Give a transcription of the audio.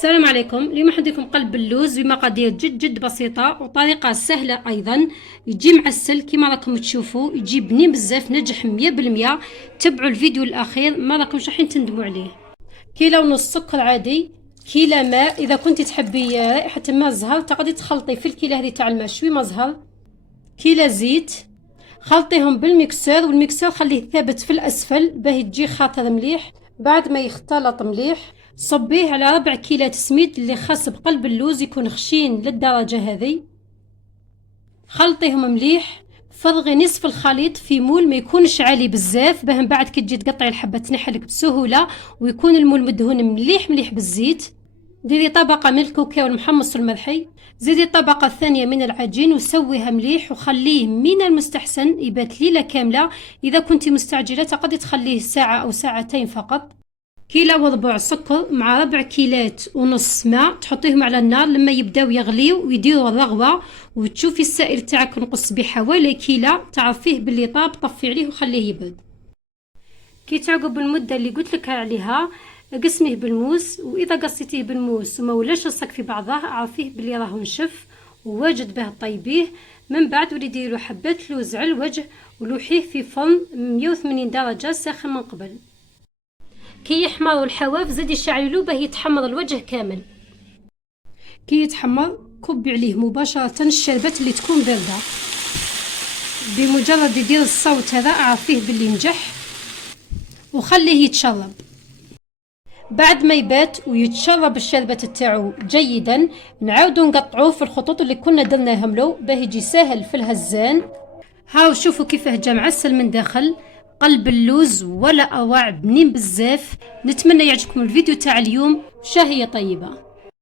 السلام عليكم. اليوم حنديكم قلب اللوز بمقادير جد بسيطة وطريقة سهلة أيضا. يجي معسل كما راكم تشوفوا، يجي بنين بزاف، نجح 100%. تبعوا الفيديو الأخير، ما راكمش رايحين تندموا عليه. كيلو ونص سكر عادي، كيلو ماء. إذا كنتي تحبي رائحة الماء زهر تقدري تخلطي في الكيلو هذه تاع الماء شوي ما زهر. كيلو زيت، خلطيهم بالميكسور، والميكسور خليه ثابت في الأسفل باه تجي خاطر مليح. بعد ما يختلط مليح صبيه على 4 كيلات سميد اللي خاص بقلب اللوز يكون خشين للدرجة هذه. خلطيهم مليح، فرغي نصف الخليط في مول ما يكونش عالي بزاف باه من بعد كي تجي تقطعي الحبة تنحلك بسهولة، ويكون المول مدهون مليح بالزيت. ديري طبقة من الكاكاو المحمص الملحي، زيدي الطبقة الثانية من العجين وسويها مليح وخليه من المستحسن يبات ليلة كاملة. إذا كنتي مستعجلة تقدري تخليه ساعة أو ساعتين فقط. كيلو وربع سكر مع 4 كيلات ونص ماء تحطيهم على النار لما يبداو يغليو ويديروا الرغوة، وتشوفي السائل تاعك نقص بحوالي كيلو، تعرفيه باللي طاب، طفي عليه وخليه يبرد. كي تعقب المدة اللي قلت لك عليها قسميه بالموس، واذا قصيتيه بالموس وما ولاش لصق في بعضه عرفيه باللي راه نشف وواجد به طيبيه. من بعد ولي ديروا حبات لوز على الوجه ولوحيه في فرن 180 درجة ساخن من قبل. كي يحمر الحواف زيدي شعللو باه يتحمر الوجه كامل. كي يتحمر كبي عليه مباشرة الشربات اللي تكون باردة. بمجرد يدير الصوت هذا اعرفيه باللي نجح وخليه يتشرب. بعد ما يبات ويتشرب الشربات تاعو جيدا نعاودو نقطعوه في الخطوط اللي كنا درناهم له باه يجي ساهل في الهزان. هاو شوفوا كيفاه جا معسل من داخل قلب اللوز ولا اواع بنين بزاف. نتمنى يعجبكم الفيديو تاع اليوم. شهية طيبة.